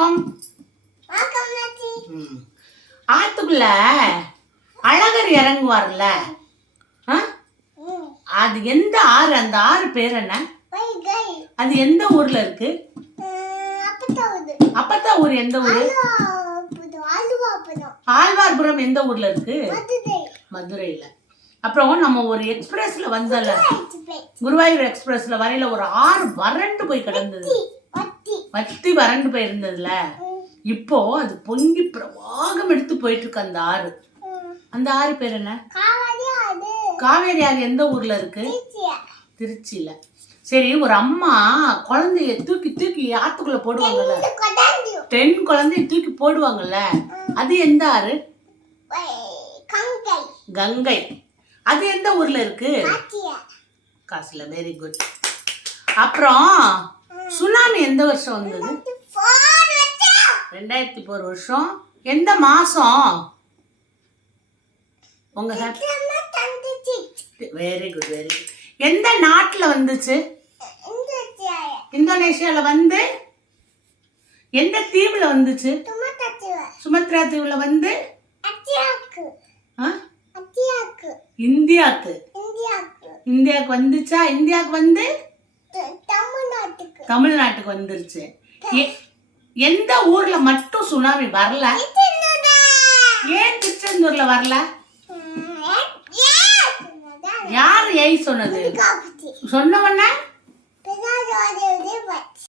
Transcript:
வணக்கம். ஆத்துக்குள்ள அழகர் இறங்குவார்ல, அது எந்த ஆறு? அந்த ஆறு பேர் என்ன? அது எந்த ஊர்ல இருக்கு? அப்பத்தா ஊர் எந்த ஊரு? ஆழ்வார்புரம் எந்த ஊர்ல இருக்கு? மதுரையில. அப்புறம் நம்ம ஒரு எக்ஸ்பிரஸ்ல வந்தல, குருவாயூர் எக்ஸ்பிரஸ்ல வரையில ஒரு ஆறு வறண்டு போய் கிடந்தது, வத்தி வறண்டு போய் இருந்ததுல, இப்போ அது பொங்கி பிரவாகம் எடுத்து போயிட்டு இருக்கு அந்த ஆறு. அந்த ஆறு பேர் என்ன? காவேரி ஆறு எந்த ஊர்ல இருக்கு? திருச்சியில. சரி, ஒரு அம்மா குழந்தைய தூக்கி தூக்கி ஆத்துக்குள்ள போடுவாங்கல்ல, 10 குழந்தைய தூக்கி போடுவாங்கல்ல, அது எந்த ஆறு? கங்கை. அது எந்த ஊர்ல இருக்கு? காசில. Very good. அப்புறம் சுனாமி எந்த வருஷம் வந்தது? 2004 வருஷம். எந்த மாசம்? உங்க வெரி குட், வெரி குட். எந்த நாட்டுல வந்துச்சு? இந்தோனேஷியால வந்து. எந்த தீவுல வந்துச்சு? சுமத்ரா தீவுல வந்து. இந்தியாக்கு. இந்தியாக்கு வந்துச்சா? இந்தியாக்கு வந்து தமிழ்நாட்டுக்கு வந்துருச்சு. எந்த ஊர்ல மட்டும் சுனாமி வரல? ஏன் திருச்செந்தூர்ல வரல? யாரு ஏய் சொன்னது? சொன்னவன